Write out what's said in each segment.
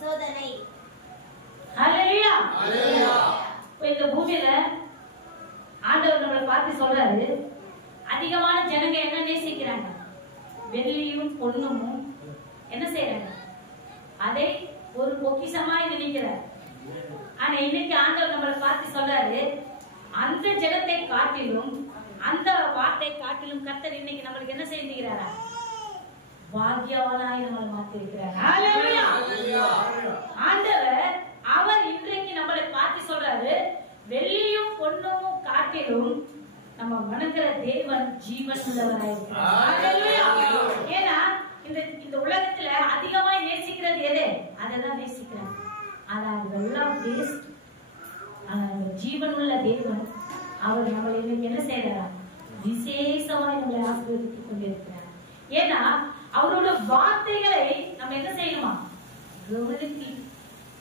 சோதனை. ஹல்லேலூயா. இந்த பூமியில ஆண்டவர் நம்மளை பார்த்து சொல்றாரு, அதிகமான ஜனங்க என்ன நேசிக்கிறாங்க? வெள்ளியும் பொன்னும் என்ன செய்யறாங்க? அதை ஒரு பொக்கிஷமாய் நினைக்கிறார். ஆனா இன்னைக்கு ஆண்டவர் நம்மளை பார்த்து சொல்றாரு, அந்த ஜனத்தை காட்டிலும் அந்த வார்த்தை காட்டிலும் கர்த்தர் இன்னைக்கு நம்மளுக்கு என்ன செய்கிறாரா? பாக்கியவானாய் நம்மளை மாத்தி இருக்கிறார். ஹல்லேலூயா. ஆண்டவர் அவர் இன்றைக்கு நம்மளை பார்த்து சொல்றாரு, வெள்ளியும் பொன்னும் காட்டிலும் நம்ம வணங்குற தேவன் ஜீவன் உள்ளவராயிருக்கிறார். ஹல்லேலூயா. ஏன்னா இந்த உலகத்துல அதிகமாய் நேசிக்கிறது எது? அதெல்லாம் நேசிக்கிறாங்க. ஆனா அதெல்லாம் வேஸ்ட். ஆனா ஜீவன் உள்ள தேவன் அவர் நம்மளை இன்னைக்கு என்ன செய்யறார்? விசேஷமாய் நம்மளை ஆசீர்வதித்துக் கொண்டிருக்கிறார். ஏன்னா அவரோட வார்த்தைகளை நம்ம என்ன செய்யணுமா? கவனித்து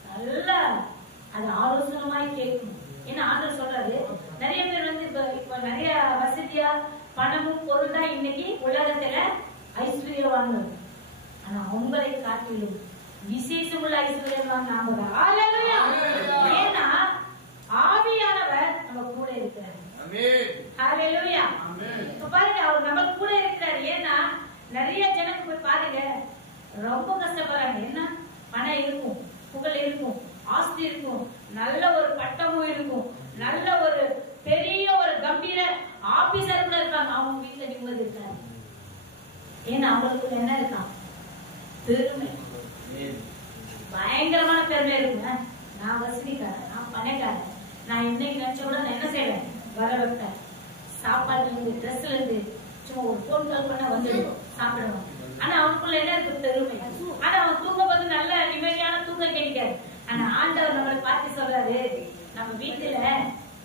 நல்லா அது ஆலோசனமாய் கேட்கணும். ஏன்னா ஆண்டவர் சொல்றாரு, நிறைய பேர் வந்து இப்ப நிறைய வசதியா பணமும் பொருள் தான் இன்னைக்கு உலகத்துல ஐஸ்வர்யவான்கள். ஆனா அவங்களை காட்டிலும் விசேஷமுள்ள ஐஸ்வர்யவான் நாம தான். ஹல்லேலூயா. ஏன்னா ஆவியானவர் நம்ம கூட இருக்கிறார். ஹல்லேலூயா. இப்ப பாருங்க, அவர் நம்ம கூட இருக்கிறார். ஏன்னா நிறைய ஜனங்க போய் பாருங்க, ரொம்ப கஷ்டப்படுறாங்க. என்ன? பணம் இருக்கும், புகழ் இருக்கும், ஆஸ்தி இருக்கும், நல்ல ஒரு பட்டமும் இருக்கும், நல்ல ஒரு பெரிய ஒரு கம்பீர ஆபீசர் கூட இருக்காங்க. அவங்க வீட்டுல நிம்மதி இருக்காங்க. ஏன்னா அவங்களுக்கு என்ன இருக்கான்? பெருமை. பயங்கரமான பெருமை இருக்குங்க. நான் வசதிக்காரன், நான் பணக்காரன், நான் இன்னைக்கு நினைச்ச கூட நான் என்ன செய்வேன்? வர வைப்பேன். சாப்பாடுல இருந்து ட்ரெஸ்ல இருந்து சும்மா ஒரு போன் கால் பண்ண வந்து சாப்பிடுவான். ஆனா அவனுக்குள்ள என்ன இருக்கு? பெருமை. ஆனா அவன் தூங்கும் போது நல்ல நிம்மதியான தூக்கம் கிடைக்காது. ஆனா ஆண்டவர் நம்மளை பார்த்து சொல்றாரு, நம்ம வீட்டுல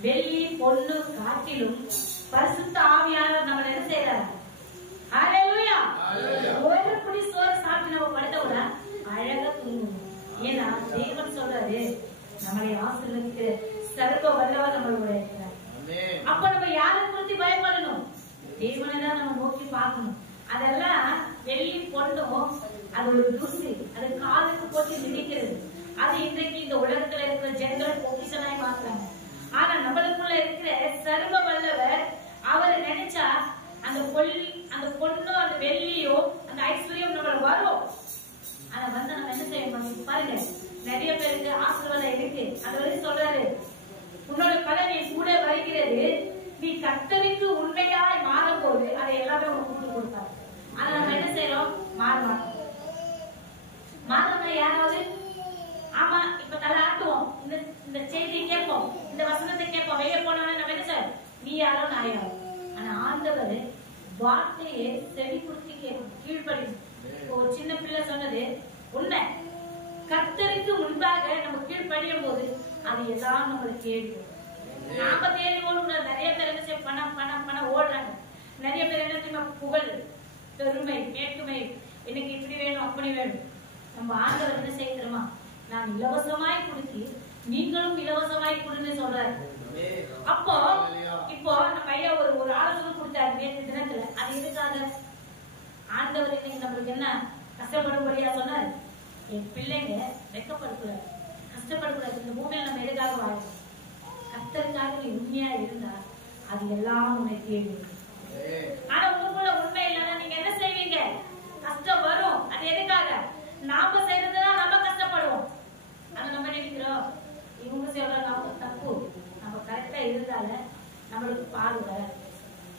வெள்ளி பொண்ணு காட்டிலும் பரிசுத்த ஆவியானவர் நம்மளை என்ன செய்யறாரு? ஹல்லேலூயா. ஒரு புடி சோறு சாப்பிட்டு நம்ம படுத்தோம்னா அழகா தூங்குவோம். ஏன்னா தேவன் சொல்றாரு, நம்மளை ஆசீர்வதித்து சர்வ வல்லவர் நம்மளோட இருக்கிறார். அப்ப நம்ம யாரை குறித்து பயப்படணும்? தேவனை தான் நம்ம நோக்கி பார்க்கணும். அதெல்லாம் வெள்ளி பொண்ணும் அது ஒரு தூசி, அது காலுக்கு போட்டு மிதிக்கிறது. அது இன்றைக்கு இந்த உலகத்துல இருக்கிற ஜனங்களை பொக்கிஷனாய் மாத்துறாங்க. ஆனா நம்மளுக்குள்ள இருக்கிற சர்வ வல்லவர் அவரை நினைச்சா அந்த பொண்ணோ அந்த வெள்ளியோ அந்த ஐஸ்வர்யம் நம்மள வரும். ஆனா வந்து நம்ம என்ன செய்யணும் பாருங்க, நிறைய பேருக்கு ஆசீர்வாதம் இருக்கு. அது வரைக்கும் சொல்றாரு, உன்னோட பலன் என் கூட வருகிறது, நீ கர்த்தருக்கு உண்மையாய் மாறும் போது அதை எல்லாமே உனக்கு கொடுத்தாரு. ஆனா நம்ம என்ன செய்யறோம்? மாற மாட்டோம். மாறணும் யாராவது? ஆமா, இப்ப தலை ஆட்டுவோம், இந்த செய்தியை கேட்போம், இந்த வசனத்தை கேட்போம், வெளியே போனவன நம்ம என்ன செய்ய? நீ யாரோ நான் யாரோ. ஆனா ஆண்டவர் வார்த்தையை செவி கொடுத்து கேட்கும், கீழ்ப்படியும். ஒரு சின்ன பிள்ளை சொன்னது உண்மை. கர்த்தருக்கு முன்பாக நம்ம கீழ்ப்படியும் போது அது எல்லாம் நம்மளுக்கு கேள்வி. நாம தேடி ஓடுற நிறைய பேர் என்ன செய்ய? பணம் பணம் பணம் ஓடுறாங்க. நிறைய பேர் என்ன தெரியுமா? புகழ், பெருமை, மேட்டுமை, எனக்கு இப்படி வேணும் அப்படி வேணும். நம்ம ஆண்டவர் என்ன செய்யணுமா? நான் இலவசமாய் கொடுத்து நீங்களும் இலவசமாய் கொடுன்னு சொல்றாரு. அப்போ இப்போ நம்ம ஐயா ஒரு ஆலோசனை கொடுத்தாரு நேற்று தினத்துல. அது எதுக்காக? ஆண்டவர் இன்னைக்கு நம்மளுக்கு என்ன கஷ்டப்படும்படியா சொன்னாரு? என் பிள்ளைங்க வெக்கப்படக்கூடாது, கஷ்டப்படக்கூடாது. இந்த பூமியில நம்ம எதுக்காக வாழணும்? கர்த்தருக்காக நீ உண்மையா இருந்தா அது எல்லாம் உன்னை தேடி. ஆனா உங்களுக்குள்ள உண்மை இல்லைன்னா நீங்க என்ன செய்வீங்க? கஷ்டம் வரும். அது எதுக்காக? நாம செய்யறதுதான் நம்ம கஷ்டப்படுவோம். ஆனா நம்ம நினைக்கிறோம் இவங்க செய்யற நாம தப்பு. நம்ம கரெக்டா இருந்தால நம்மளுக்கு பாடு வராது,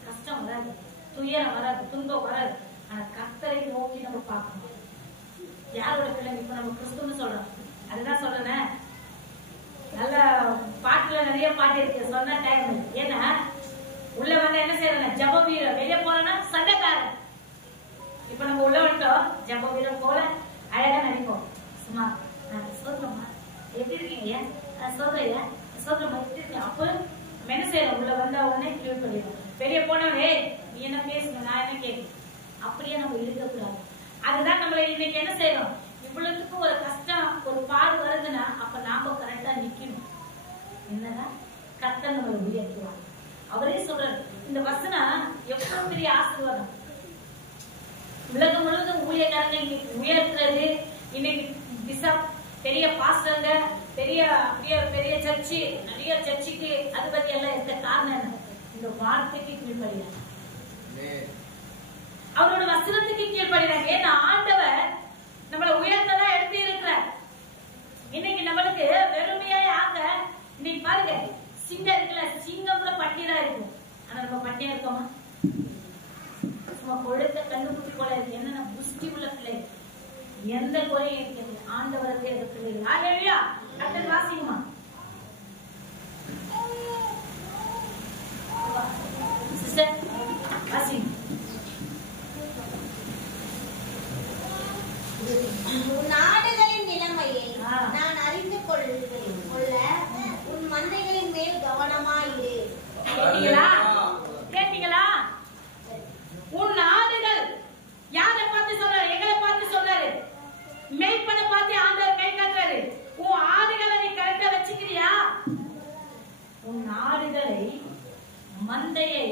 கஷ்டம் வராது, துயரம் வராது, துன்பம் வராது. ஆனா கர்த்தரை நோக்கி நம்ம பார்க்கணும். யாரோட பிள்ளைங்க? இப்ப நம்ம கிறிஸ்துன்னு சொல்றோம். அதுதான் சொல்றேன். நல்ல பாட்டுல நிறைய பாட்டு இருக்கு, சொன்ன டைம். ஏன்னா உள்ள வந்து என்ன செய்யறேன்? ஜப வீரர். வெளியே போறேன்னா சண்டைக்காரன். இப்ப நம்ம உள்ள வந்துட்டோம், ஜப வீரர் போல அழகா நினைப்போம். சும்மா சொல்றோமா எப்படி இருக்கீங்க? சொல்றையா சொல்றோமா எப்படி இருக்கீங்க? அப்ப நம்ம என்ன செய்யறோம்? உள்ள வந்தா உடனே கிளியர் பண்ணிடுவோம். வெளியே போனவே நீ என்ன பேசுங்க, நான் என்ன கேட்கணும். அப்படியே நம்ம இருக்கக்கூடாது. அதுதான் நம்மள இன்னைக்கு என்ன செய்யறோம்? இவ்வளவுக்கு ஒரு கஷ்டம் ஒரு பாடு வருதுன்னா அப்ப நாம கரெக்டா நிக்கணும். என்னதான் கர்த்தர் நம்மளை உயர்த்துவார். அவரே சொல்றாரு. இந்த வசனம் எவ்வளவு பெரிய ஆசீர்வாதம். உலகம் முழுவதும் ஊழியக்காரங்க இன்னைக்கு உயர்த்துறது, இன்னைக்கு பிஷப் பெரிய பாஸ்டர்ங்க, பெரிய பெரிய சர்ச்சு, நிறைய சர்ச்சுக்கு அது பத்தி எல்லாம் இருக்க காரணம் என்ன? இந்த வார்த்தைக்கு கீழ்ப்படினாங்க, அவரோட வசனத்துக்கு கீழ்ப்படினாங்க. ஏன்னா ஆண்டவர் நம்மளை உயர்த்ததான் எடுத்து இருக்கிறார். இன்னைக்கு நம்மளுக்கு வெறுமையாய் ஆக, இன்னைக்கு பாருங்க சிங்கம் இருக்குல்ல, சிங்கம் கூட பட்டியலா இருக்கும். ஆனா நம்ம பட்டியா இருக்கோமா? சும்மா கொழுத்த கண்டுபிடிச்சு போல இருக்கு. என்னன்னா புஷ்டி உள்ள பிள்ளை, எந்த குறையும் இருக்கிறது. ஆண்டவரை தேர்ந்த பிள்ளைகள். ஹல்லேலூயா. அடுத்து வாசிக்குமா சிஸ்டர், வாசிங்க. நாடுகளின் நிலைமையை நான் அறிந்து கொள்ள உன் மந்தைகளின் மேல் கவனமாயிரு. கேட்டீங்களா? கேட்டீங்களா? உன் நாடுகள் யாரை பார்த்து சொல்றாரு? எங்களை பார்த்து சொல்றாரு. மேய்ப்பனை பார்த்து ஆண்டவர் கை காட்டுறாரு. உன் ஆடுகளை நீ கரெக்டா வச்சுக்கிறியா? உன் ஆடுகளை, மந்தையை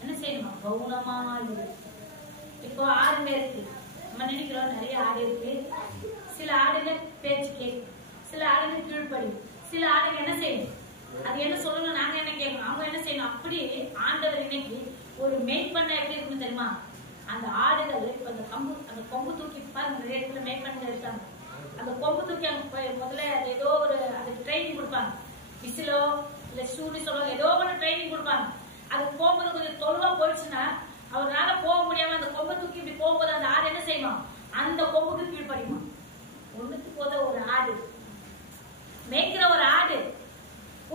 என்ன செய்யணுமா? கவனமா இரு. இப்போ ஆடு இருக்கு, நம்ம நினைக்கிறோம் நிறைய ஆடு இருக்கு. சில ஆடுகள் பேச்சு கேட்கும், சில ஆடுகள் கீழ்ப்படி, சில ஆடுகள் என்ன செய்யணும், அது என்ன சொல்லணும், நாங்க என்ன கேட்கணும், அவங்க என்ன செய்யணும். அப்படி ஆண்டவர் இன்னைக்கு ஒரு மேய்ப்பண்ண எப்படி இருக்குன்னு தெரியுமா? அந்த ஆடுகள் இப்ப அந்த கொம்பு தூக்கி பாருங்க, நிறைய இடத்துல மேய்ப்பண்ண இருக்காங்க. அந்த கொம்பு தூக்கி அங்க முதல்ல அது ஏதோ ஒரு அதுக்கு ட்ரைனிங் கொடுப்பாங்க. விசிலோ இல்ல சூடி சொல்லுவாங்க, ஏதோ ஒன்று ட்ரைனிங் கொடுப்பாங்க. அது போகும்போது கொஞ்சம் தொழுவா போயிடுச்சுன்னா அவரால போக முடியாம அந்த கொம்பை தூக்கி இப்படி போகும்போது அந்த ஆடு என்ன செய்வான்? அந்த கொம்புக்கு கீழ்ப்படியுமா? ஒண்ணுக்கு போத ஒரு ஆடு மேய்க்கிற ஒரு ஆடு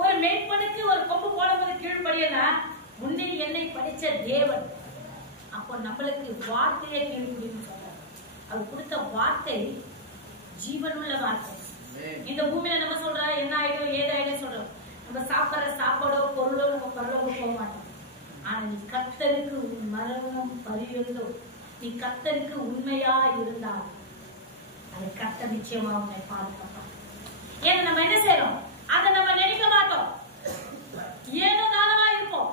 ஒரு மேய்ப்பனுக்கு ஒரு கொம்பு போடும்போது கீழ்ப்படியனா முன்னே என்னை படிச்ச தேவன் அப்போ நம்மளுக்கு வார்த்தையை கீழ்ப்படின்னு சொல்றாரு. அவர் கொடுத்த வார்த்தை ஜீவனுள்ள வார்த்தை. இந்த பூமியில நம்ம சொல்றாரு என்ன ஆயிடும் ஏதாயிடும் சொல்றோம். நம்ம சாப்பிடுற சாப்பாடோ பொருளோ நம்ம பரலோகம் போக மாட்டோம். ஆனா நீ கர்த்தருக்கு உன் மரணம் பரியந்தோ, நீ கர்த்தருக்கு உண்மையா இருந்தால் அது கர்த்தர் நிச்சயமா உன்னை பாதுகாப்பார். ஏன்னா நம்ம என்ன செய்யறோம்? அதை நம்ம நினைக்க மாட்டோம், ஏனோ தானமா இருப்போம்.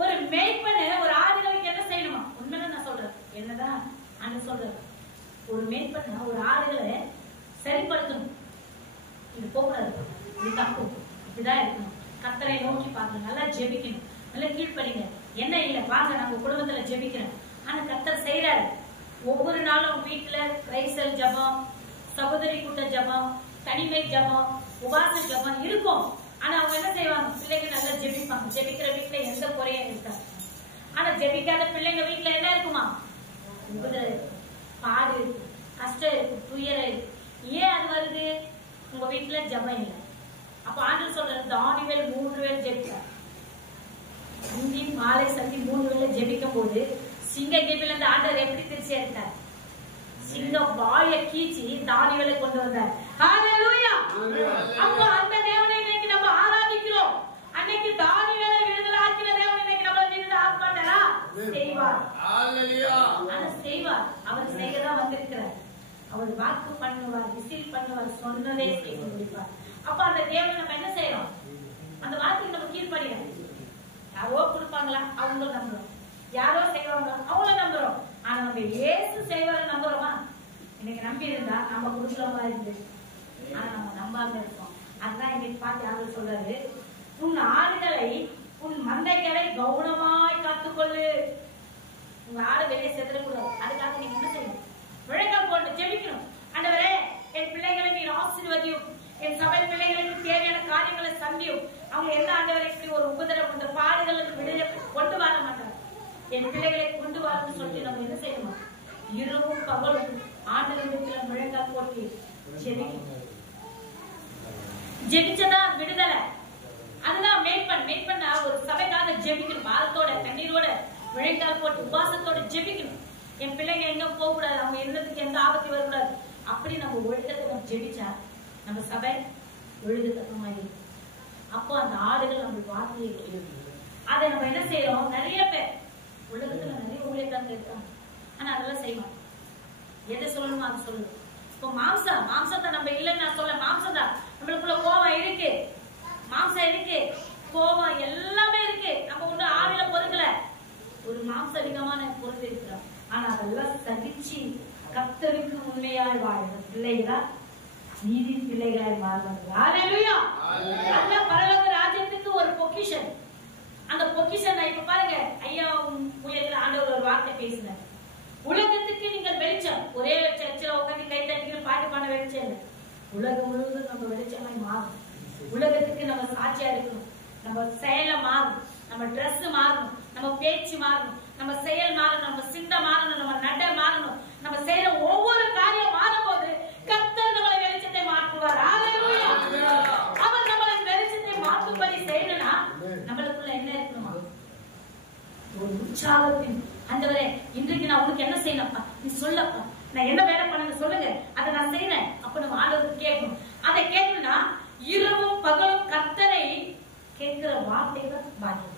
ஒரு மேய்ப்பனை ஒரு ஆடுகளுக்கு என்ன செய்யணுமா? உண்மையில நான் சொல்றேன், என்னதான் அண்ணன் சொல்றேன், ஒரு மேய்ப்பனை ஒரு ஆடுகளை சரிப்படுத்தணும். இது போகக்கூடாது, இது தப்பு, இப்படிதான் இருக்கணும். கர்த்தரை நோக்கி பார்க்கணும், நல்லா ஜெபிக்கணும், நல்லா கீழ்ப்படிங்க. என்ன இல்ல வாங்க நாங்க குடும்பத்துல ஜெபிக்கிறோம். ஆனா கர்த்தர் செய்யறாரு. ஒவ்வொரு நாளும் வீட்டுல கிரைசல் ஜபம், சகோதரி கூட்ட ஜபம், தனிமை ஜபம், உபாச ஜபம் இருக்கும். ஆனா அவங்க என்ன செய்வாங்க? பிள்ளைங்க நல்லா ஜெபிப்பாங்க. ஜெபிக்கிற வீட்டுல எந்த குறையும் இருக்காது. ஆனா ஜெபிக்காத பிள்ளைங்க வீட்டுல என்ன இருக்குமா? உபதிரம் இருக்கு, பாடு இருக்கு, கஷ்டம் இருக்கு, துயரம் இருக்கு. ஏன் அது வருது? உங்க வீட்டுல ஜபம் இல்லை. அப்ப ஆண்டவர் சொல்றாரு, தானிவேல் 3 வேளை ஜெபித்தார். அந்தி மாலை சந்தி 3 வேளை ஜெபிக்கும் போது சிங்க கேபில இருந்து ஆண்டவர் எப்படி திருச்சி எடுத்தார்? சிங்கம் வாயை கீச்சி தானிவேலை கொண்டு வந்தார். ஹல்லேலூயா. அப்ப அந்த தேவனை இன்னைக்கு நம்ம ஆராதிக்கிறோம். அன்னைக்கு தானிவேலை விடுதலை ஆக்கின தேவன் இன்னைக்கு நம்ம விடுதலை ஆக்க மாட்டாரா? செய்வார். ஹல்லேலூயா. ஆனா செய்வார். அவர் செய்யதான் வந்திருக்கிறார். அவர் வாக்கு பண்ணுவார், விசில் பண்ணுவார், சொன்னதே செய்து முடிப்பார். அப்ப அந்த தேவனை நம்ம என்ன செய்யறோம்? அந்த வார்த்தைக்கு நம்ம கீழ்ப்படியணும். யாரோ கொடுப்பாங்களா? அவங்க நம்புறோம். யாரோ செய்வாங்களா? அவங்கள நம்புறோம். ஆனா நம்ம இயேசு செய்வரை நம்புறோமா? இன்னைக்கு நம்பி இருந்தா நம்ம குடும்பமா இருந்து, ஆனா நம்ம நம்பாம இருக்கோம். அதுதான் இன்னைக்கு பார்த்து யாரும் சொல்றாரு, உன் ஆடுகளை உன் மந்தைகளை கவனமாய் காத்துக்கொள்ளு. உங்க ஆடு வெளியே செத்துடக்கூடாது. அதுக்காக நீங்க என்ன செய்யணும்? விழக்கம் போட்டு ஜெபிக்கணும். ஆண்டவரே, என் பிள்ளைகளை நீர் ஆசீர்வதியும், என் சபை பிள்ளைகளுக்கு தேவையான காரியங்களை சந்தியும். அவங்க என்ன ஆண்டவரை இப்படி ஒரு உபதிரம் இந்த பாடுகளுக்கு விடுதலை கொண்டு வர மாட்டாங்க. என் பிள்ளைகளை கொண்டு வரணும்னு சொல்லிட்டு நம்ம என்ன செய்யணும்? இரவும் பகலும் ஆண்டவரிடத்துல முழங்கால் போட்டு ஜெபிக்கணும். ஜெபிச்சதான் விடுதலை. அதுதான் மேய்ப்பன் ஒரு சபைக்காக ஜெபிக்கணும். பாரத்தோட கண்ணீரோட முழங்கால் போட்டு உபாசத்தோட ஜெபிக்கணும். என் பிள்ளைங்க எங்க போக கூடாது, அவங்க என்னத்துக்கு எந்த ஆபத்து வரக்கூடாது. அப்படி நம்ம ஒழுக்கத்தை நம்ம ஜெபிச்சா நம்ம சபை ஒழுக்கத்தக்கமாயிடும். அப்போ அந்த ஆடுகள் நம்ம வார்த்தையை கேட்கும். அதை நம்ம என்ன செய்யறோம்? நிறைய பேர் உலகத்துல நிறைய ஊழியக்காரங்க இருக்காங்க, ஆனா அதெல்லாம் செய்வாங்க. எதை சொல்லணுமோ அதை சொல்லணும். இப்போ மாம்சத்தை நம்ம இல்லைன்னு நான் சொல்ல, மாம்சம் தான் நம்மளுக்குள்ள கோபம் இருக்கு, மாம்சம் இருக்கு, கோபம் எல்லாமே இருக்கு. நம்ம ஒண்ணு ஆவில பொறுக்கல, ஒரு மாம்சடிகமான பொருள் இருக்கிறோம். ஆனா அதெல்லாம் சகிச்சு கர்த்தருக்கு உண்மையாய் வாழ்ற பிள்ளைகளா நீதி பிள்ளைகளாய் மாறுவார்கள். ஹalleluya. அந்த பரலோக ராஜ்யத்துக்கு ஒரு பொக்கிஷன். அந்த பொக்கிஷன் இப்ப பாருங்க, ஐயா உயர்ந்த ஆண்டவர் ஒரு வார்த்தை பேசினார். உலகத்துக்கு நீங்கள் வெளிச்சம். ஒரே சர்ச்சில் உட்காந்து கை தட்டிக்கிட்டு பாட்டு பாட வெளிச்சம் இல்லை. உலகம் முழுவதும் நம்ம வெளிச்சமாய் மாறும். உலகத்துக்கு நம்ம சாட்சியா இருக்கணும். நம்ம செயல மாறணும், நம்ம ட்ரெஸ் மாறணும், நம்ம பேச்சு மாறணும், நம்ம செயல் மாறணும், நம்ம சிந்தை மாறணும், நம்ம நட மாறணும். நம்ம செய்யற ஒவ்வொரு காரியம் மாறும் போது கர்த்தர் நம்மளை வெளிச்சத்தை மாற்றுவார். ஹalleluya. அவர் நம்மளை வெளிச்சத்தை மாற்றும்படி செய்யணும்னா நம்மளுக்குள்ள என்ன இருக்கணுமா? ஒரு உற்சாகத்தின் ஆண்டவரே, இன்றைக்கு நான் உனக்கு என்ன செய்யணும்ப்பா, நீ சொல்லப்பா, நான் என்ன வேலை பண்ண சொல்லுங்க, அதை நான் செய்யறேன். அப்ப நம்ம ஆண்டவருக்கு கேட்கணும். அதை கேட்கணும்னா இரவும் பகலும் கர்த்தரை கேட்கிற வார்த்தைகள் பாக்கியம்.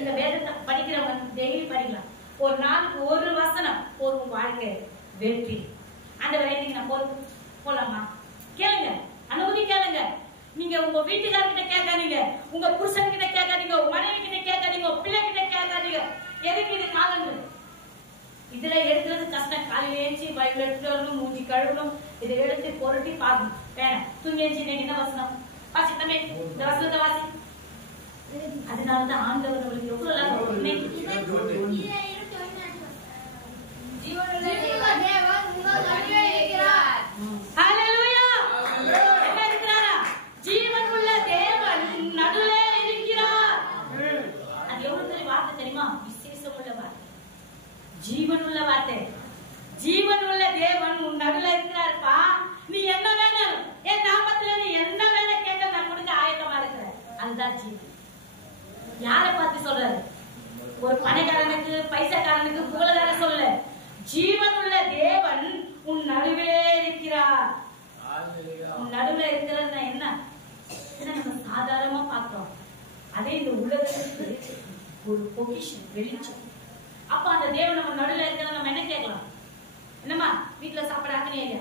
இந்த வேதத்தை படிக்கிறவங்க டெய்லி படிக்கலாம். ஒரு நாளுக்கு ஒரு வசனம் ஒரு வாழ்க்கை வெற்றி. ஆண்டவரே, நீங்க நான் போலாமா? கேளுங்க, அனுமதி கேளுங்க. நீங்க உங்க வீட்டுக்காரர்கிட்ட கேட்காதீங்க, உங்க புருஷன் கிட்ட கேட்காதீங்க, உங்க மனைவி கிட்ட கேட்காதீங்க, உங்க பிள்ளை கிட்ட கேட்காதீங்க. எதுக்கு இது காலங்கள் இதுல எடுக்கிறது கஷ்டம். காலையில ஏஞ்சி பைபிள் எடுத்துட்டு வரணும், மூஞ்சி கழுவணும், இதை எடுத்து பொருட்டி பார்க்கணும். வேணாம், தூங்கி ஏஞ்சி என்ன வசனம் வாசித்தமே, இந்த வசனத்தை வாசி. அதனாலதான் ஆண்டவர் நம்மளுக்கு எவ்வளவு ஜீவன் உள்ள தேவன் நடுவே இருக்கிறார். அது எவ்வளவு பெரிய வார்த்தை தெரியுமா? விசேஷம் உள்ள வார்த்தை, ஜீவன் உள்ள வார்த்தை. ஜீவன் உள்ள தேவன் உன் நடுல இருக்கிறார்ப்பா. நீ என்ன வேணும், என் நாமத்துல நீ என்ன வேலை கேட்ட நான் கொடுக்க ஆயத்தமா இருக்கிறேன். அதுதான் ஜீவன். யாரை பார்த்து சொல்றாரு? ஒரு பணக்காரனுக்கு, பைசாக்காரனுக்கு, புகழகார சொல்ல. ஜீவன் உள்ள தேவன் உன் நடுவே இருக்கிறார். உன் நடுவே இருக்கிறது என்ன? நம்ம சாதாரணமா பாக்குறோம். அதே இந்த உலகத்துக்கு ஒரு பொக்கிஷன், வெளிச்சம். அப்ப அந்த தேவன் நம்ம நடுவில் இருக்கிறத நம்ம என்ன கேட்கலாம்? என்னம்மா வீட்டுல சாப்பாடு ஆக்கினீங்க,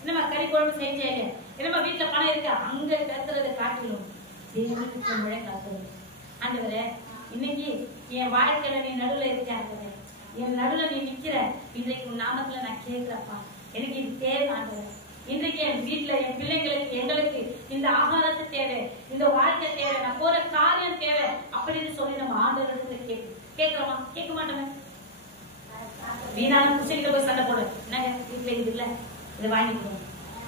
என்னம்மா கறி குழம்பு செஞ்சீங்க, என்னம்மா வீட்டுல பணம் இருக்கு, அங்க கத்துறதை காட்டிலும் தேவனுக்கு முழை காத்துறது. ஆண்டவரே, இன்னைக்கு என் வாழ்க்கையில நீ நடுவில் இருக்க, என் நடுவில் நீ நிக்கிற, இன்றைக்கு உன் நாமத்துல நான் கேட்கிறப்பா, எனக்கு இது தேவை ஆண்டவரே. இன்றைக்கு என் வீட்டுல என் பிள்ளைங்களுக்கு, எங்களுக்கு இந்த ஆகாரத்தை தேவை, இந்த வாழ்க்கை தேவை, நான் போற காரியம் தேவை அப்படின்னு சொல்லி நம்ம ஆண்டவரிடத்துல கேட்கிறோமா? கேட்க மாட்டோமே. வீணான புருஷன்கிட்ட போய் சண்டை போடு, என்னங்க வீட்டுல இது இல்ல, இதை வாங்கி போடுவோம்.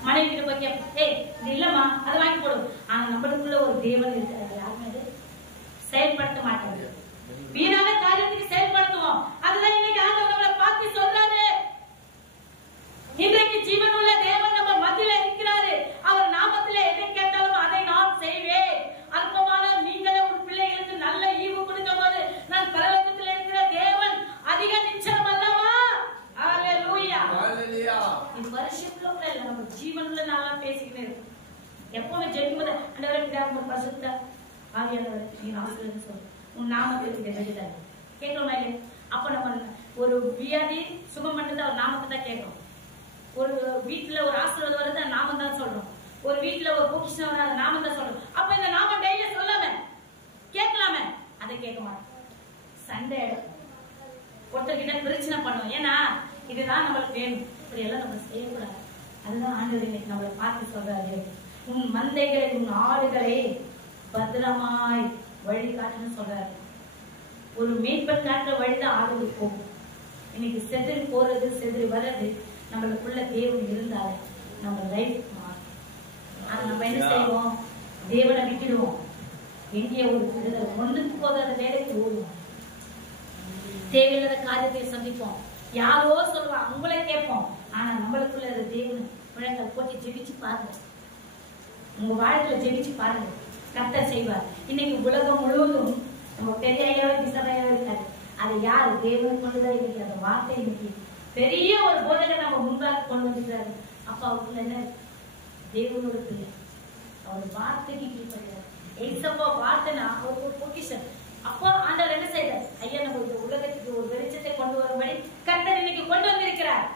மனைவி கிட்ட போய் கேட்போம், ஏய் இது இல்லம்மா, அதை வாங்கி போடுவோம். ஆனா நம்மளுக்குள்ள ஒரு தேவன் இருக்கிறார், யாருமே அது செயல்படுத்த மாட்டாங்க. வீணான காரியத்துக்கு செயல்படுத்துவோம். அதுதான் இன்னைக்கு ஆண்டவர் நம்மளை பார்த்து சொல்றாரு. இன்றைக்கு ஜீவன் உள்ள தேவன் நம்ம மத்தியில இருக்கிறாரு. அவர் நாமத்திலே எதை கேட்டாலும் அதை நான் செய்வேன். அற்பமான நீங்களே உன் பிள்ளைகளுக்கு நல்ல ஈவு கொடுக்கும் போது நான் பரலோகத்தில் இருக்கிற தேவன் அதிக நிச்சயம் அல்லவா? ஹalleluya. இந்த வருஷத்துல கூட இல்ல, நம்ம ஜீவன்ல நல்லா பேசிக்கிட்டே இருக்கோம். எப்பவுமே ஜெபிக்கும்போது ஆண்டவரே பிதாவே பரிசுத்த ஆவியானவரே நீர் ஆசீர்வதிங்க சொல்லு, உன் நாமத்தில் விடுதலை கேட்கணுமா இல்லையா? அப்ப நம்ம ஒரு வியாதி சுகம் பண்ணது அவர் நாமத்தை தான் கேட்கிறோம். ஒரு வீட்டுல ஒரு ஆசீர்வாதம் வருது, நாமம் தான் சொல்றோம். ஒரு வீட்டுல ஒரு பொக்கிஷம் வர நாமம் தான் சொல்றோம். அப்ப இந்த நாமம் டெய்லி சொல்லாம கேட்கலாமே, அதை கேட்க மாட்டோம். சண்டை ஒருத்தர்கிட்ட பிரச்சனை பண்ணுவோம். ஏன்னா இதுதான் நம்மளுக்கு வேணும், இப்படி எல்லாம் நம்ம செய்யக்கூடாது. அதுதான் ஆண்டவர் இன்னைக்கு நம்மளை பார்த்து சொல்றாரு, உன் மந்தைகளை உன் ஆடுகளை பத்திரமாய் வழி காட்டுன்னு சொல்றாரு. ஒரு மீட்பன் காட்டுற வழிதான் ஆடுகள் போகும். இன்னைக்கு செதிரி போறது செதிரி வர்றது நம்மளுக்குள்ள தேவன் இருந்தாலே நம்ம லைஃப் மாறும். ஆனா நம்ம என்ன செய்வோம்? தேவனை விட்டுடுவோம். எங்கே ஒரு விடுதலை ஒன்றுக்கு போகாத வேலைக்கு ஓடுவோம். தேவையில்லாத காரியத்தை சந்திப்போம். யாரோ சொல்லுவா, உங்களை கேட்போம். ஆனா நம்மளுக்குள்ள தேவன் முழங்கால் போட்டு ஜெபிச்சு பாருங்க. உங்க வாழ்க்கையில ஜெபிச்சு பாருங்க, கர்த்தர் செய்வார். இன்னைக்கு உலகம் முழுவதும் நம்ம பெரிய ஐயாவே பிசையாவே இருக்காரு. அதை யாரு தேவன் கொண்டுதான் இன்னைக்கு அந்த வார்த்தை இன்னைக்கு பெரிய ஒரு போதனை நம்ம முன்பாக கொண்டு வந்துட்டாரு. அப்ப அவருக்குள்ள என்ன? தேவனோட பிள்ளை, அவர் வார்த்தைக்கு கீழ்படுகிறார். ஏசப்பா வார்த்தைனா அவருக்கு ஒரு பொக்கிஷன். அப்போ ஆண்டவர் என்ன செய்யறார்? ஐயா நம்ம இந்த உலகத்துக்கு ஒரு வெளிச்சத்தை கொண்டு வரும்படி கர்த்தர் இன்னைக்கு கொண்டு வந்திருக்கிறார்.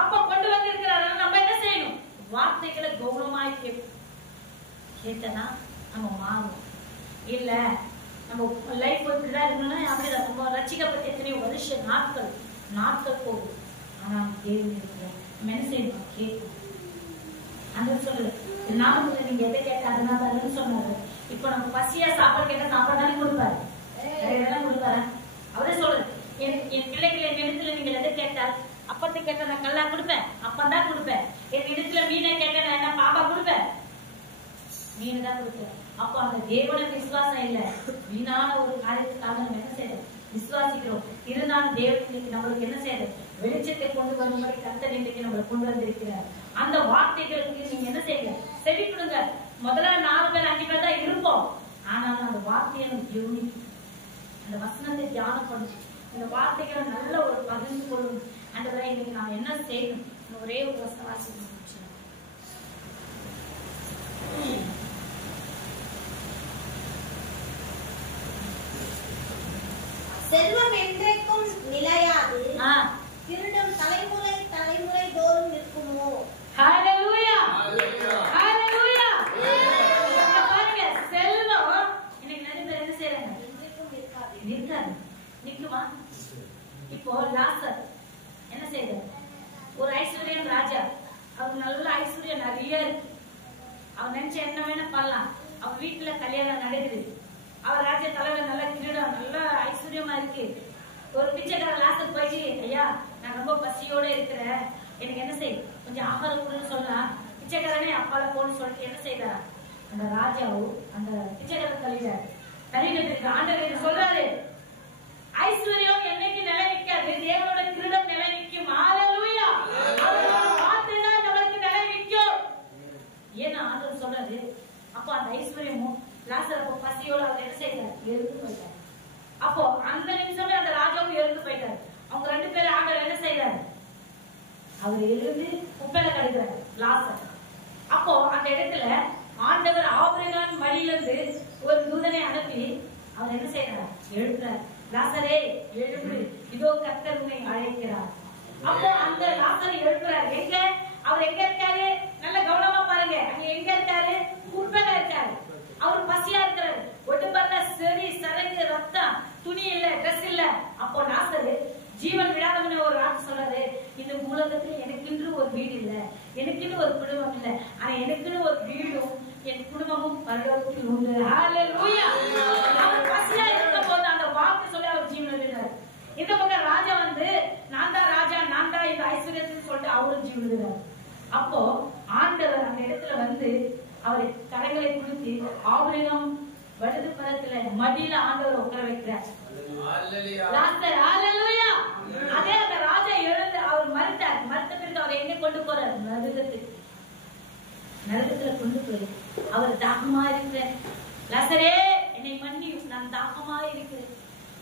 அப்ப கொண்டு வந்திருக்கிறார், நம்ம என்ன செய்யணும்? வார்த்தைகளை கௌரவமாய் கேட்டனா நம்ம மாறும். இல்ல நம்ம லைஃப் இப்படிதான் இருக்கணும்னா அப்படிதான். நம்ம ரட்சிக்கப்பட்ட எத்தனையோ வருஷ நாட்கள் போகும். ஆனா தேவன் இருக்கிறார். நம்ம என்ன செய்யணும்? கேட்கணும். அந்த சொல்லுது நாமத்துல நீங்க எதை கேட்ட அதனால தருன்னு சொன்னாரு. இப்ப நம்ம பசியா சாப்பாடு கேட்ட சாப்பாடு தானே கொடுப்பாரு, இதெல்லாம் கொடுப்பாரு. அவரே சொல்றது என் பிள்ளைகள் என் இடத்துல நீங்கள் எதை கேட்டால் அப்பத்தை கேட்ட நான் கல்லா கொடுப்பேன், அப்பந்தான் கொடுப்பேன். என் இடத்துல மீனை கேட்ட நான் என்ன பாப்பா கொடுப்பேன், மீன் தான் கொடுப்பேன். அப்போ அந்த தேவன விசுவாசம் இல்ல, வீணான ஒரு காரியத்துக்காக நம்ம என்ன செய்யறோம், விசுவாசிக்கிறோம். இருந்தாலும் தேவனுக்கு நம்மளுக்கு என்ன செய்யறது, வெளிச்சத்தை கொண்டு வரும்படி கர்த்தர் இன்றைக்கு நம்மளை கொண்டு வந்திருக்கிறார். அந்த வார்த்தைகளுக்கு நீங்க என்ன செய்யுங்க, செவி கொடுங்க. முதல்ல 4 பேர் 5 பேர் தான் இருப்போம். ஆனாலும் அந்த வார்த்தையை நம்ம அந்த வசனத்தை தியானம் பண்ணி இந்த வார்த்தைகளை நல்ல ஒரு பகிர்ந்து கொள்ளும். அந்த வரை இன்னைக்கு நாம் என்ன செய்யணும், ஒரே ஒரு வசனம் வாசிக்கணும். செல்வம் என்றைக்கும் நிலையாது, திருடம் தலைமுறை தலைமுறை தோறும் நிற்குமோ. ஹalleluya ஹalleluya. பாருங்க, செல்வம் இன்னைக்கு நிறைய பேர் என்ன செய்றாங்க, என்றைக்கும் நிற்காது. நிற்காது, நிக்குமா? இப்போ லாசர் என்ன செய்றாரு, ஒரு ஐஸ்வர்யன் ராஜா, அவர் நல்ல ஐஸ்வர்யம் நிறைய இருக்கு. அவர் நினைச்ச என்ன வேணா பண்ணலாம். அவர் வீட்டுல கல்யாணம் நடக்குது, அவர் ராஜா தலைவர் நல்ல கிரீடம் நல்ல ஐஸ்வர்யமா இருக்கு. ஒரு பிச்சைக்கார லாசர் போயிட்டு, ஐயா நான் ரொம்ப பசியோட இருக்கிறேன், எனக்கு என்ன செய், கொஞ்சம் ஆகாரம் கொடுன்னு சொன்னா பிச்சைக்காரனே அப்பால போன்னு சொல்லிட்டு என்ன செய்தாரா, அந்த ராஜாவும் அந்த பிச்சைக்காரன் தலைவர் ஆண்டவர் சொல்றாரு, ஐஸ்வர்யம் என்னைக்கு நிலை நிற்காது, தேவனோட கிரீடம் நிலை நிற்கும். ஹalleluya. வார்த்தைதான் நமக்கு நிலை நிற்கும். ஏன்னா ஆண்டவர் சொல்றாரு. அப்போ அந்த ஐஸ்வர்யமும் லாசர் அப்போ பசியோட அவர் என்ன செய்தார், எழுந்து போயிட்டார். அப்போ அந்த நிமிஷமே அந்த ராஜாவும் எழுந்து போயிட்டார். அவங்க 2 பேரும் ஆண்டவர் என்ன செய்தார், அவர் எழுந்து குப்பையில கடுக்கிறார் லாசர். அப்போ அந்த இடத்துல ஆண்டவர் ஆபிரகாம் வழியிலிருந்து ஒரு தூதனை அனுப்பி அவர் என்ன செய்யறார், எழுப்புறார். லாசரே எழுப்பு, இதோ கர்த்தர் உன்னை அழைக்கிறார். அப்போ அந்த லாசரை எழுப்புறார். எங்க அவர் எங்க இருக்காரு, நல்ல கவனமா பாருங்க. அங்க எங்க இருக்காரு, குப்பையில இருக்காரு. அவர் பசியா இருக்கிறாரு. ஒட்டுப்பட்ட சரி சரகு ரத்தம், துணி இல்ல, ட்ரெஸ் இல்ல. அப்போ லாசரு ஜீவன் விடாதவன ஒரு வார்த்தை சொல்றாரு, இந்த உலகத்துல எனக்குன்னு ஒரு வீடு இல்ல, எனக்குன்னு ஒரு குடும்பம் இல்ல, ஆனா எனக்குன்னு ஒரு வீடும் என் குடும்பமும் பரலோகத்தில் உண்டு. ஹalleluya. அவர் பசியா இருக்கும் போது அந்த வார்த்தை சொல்லி அவர் ஜீவன் விடுறாரு. இந்த பக்கம் ராஜா வந்து நான் தான் ராஜா, நான் தான் இந்த ஐஸ்வர்யத்துன்னு சொல்லிட்டு அவரும் ஜீவன் விடுறாரு. அப்போ ஆண்டவர் அந்த இடத்துல வந்து அவரை கரங்களை கொடுத்து ஆபிரகாம் வலது பரத்துல மடியில ஆண்டவர் உட்கார வைக்கிறார். லாசர் ஹalleluya. அதே அந்த ராஜா எழுந்து அவர் மரித்தார். மரித்த பிறகு அவர் எங்க கொண்டு போறார், நரகத்துக்கு. நரகத்துல கொண்டு போய் அவர் தாகமா இருக்கிறார். லாசரே என்னை மன்னி, நான் தாகமா இருக்கிறேன்,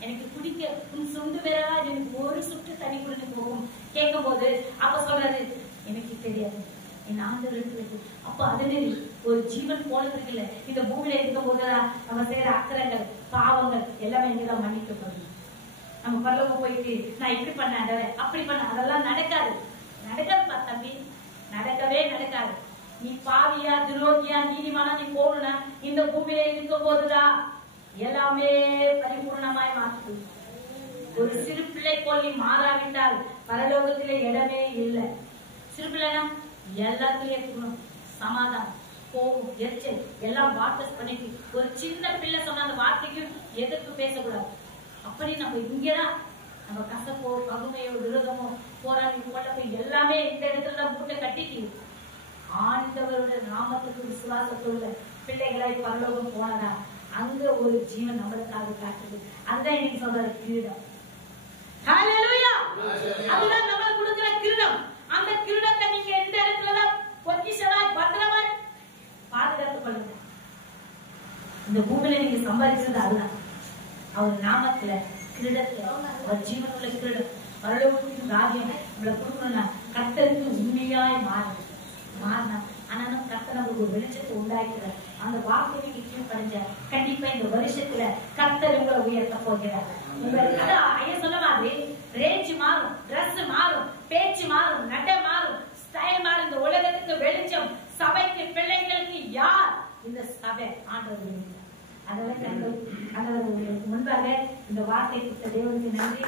எனக்கு குடிக்க உன் சொந்து வேறவா, எனக்கு ஒரு சுற்று தண்ணி குடிச்சு போகும் கேட்கும் போது அப்ப சொல்றாரு, எனக்கு தெரியாது என் ஆண்டவர் இருக்கு. அப்ப அதனே ஒரு ஜீவன் போனதுக்கு இல்ல, இந்த பூமியில இருக்கும் போதுதான் நம்ம செய்யற அக்கறங்கள் பாவங்கள் எல்லாமே இங்கதான் மன்னிக்கப்படும். நம்ம பரலோகம் போயிட்டு நான் இப்படி பண்ண அப்படி பண்ண அதெல்லாம் நடக்காது. நடக்காதுப்பா தம்பி, நடக்கவே நடக்காது. நீ பாவியா துரோகியா நீதிமானா நீ போகணும்னா இந்த பூமியில இருக்கும் போதுதான் எல்லாமே பரிபூர்ணமாய் மாற்று. ஒரு சிறு பிள்ளை போல் நீ மாறாவிட்டால் பரலோகத்திலே இடமே இல்லை. சிறு பிள்ளைனா எல்லாத்துலயும் இருக்கணும், சமாதானம் கோபம் எரிச்சல் எல்லாம் வாட்டஸ் பண்ணிட்டு ஒரு சின்ன பிள்ளை சொன்ன அந்த வார்த்தைக்கு எதிர்ப்பு பேசக்கூடாது. அப்படி நம்ம இங்கதான் நம்ம கசப்போ பகுமையோ விரோதமோ போராடி போய் எல்லாமே இந்த இடத்துல மூட்டை கட்டிட்டு ஆண்டவரோட நாமத்துக்கு விசுவாசத்தோட பிள்ளைகளை பரலோகம் போனதா அங்க ஒரு ஜீவன் நம்மளுக்காக காட்டுது. அதுதான் இன்னைக்கு சொல்ற கிரீடம். ஹalleluya. அதுதான் நம்மளுக்கு கொடுக்கிற கிரீடம். அந்த கிரீடத்தை நீங்க எந்த இடத்துல பொக்கிஷமா பத்திரமா பாதுகாத்துக் கொள்ளுங்க. இந்த பூமியில நீங்க சம்பாதிச்சது அதுதான். அவர் நாமத்துல கிரீடத்தை, அவர் ஜீவனுள்ள கிரீடம், பரலோகத்தின் ராஜ்யம் உங்களை கொடுக்கணும்னா கர்த்தருக்கு உண்மையாய் மாறினா ஆனாலும் கர்த்தர் நமக்கு ஒரு வெளிச்சத்தை உண்டாக்கிறார். அந்த வார்த்தையை கீழ்ப்படைஞ்ச கண்டிப்பா இந்த வருஷத்துல கர்த்தர் உங்களை உயர்த்த போகிறார். ஐயா சொன்ன மாதிரி ரேஞ்ச் மாறும், டிரெஸ் மாறும், பேச்சு மாறும், நடை மாறும், ஸ்டைல் மாறும். இந்த உலகத்துக்கு வெளிச்சம் சபைக்கு பிள்ளைகளுக்கு யார், இந்த சபை ஆண்டவர். அதனால முன்பாக இந்த வார்த்தை தேவனுக்கு நன்றி.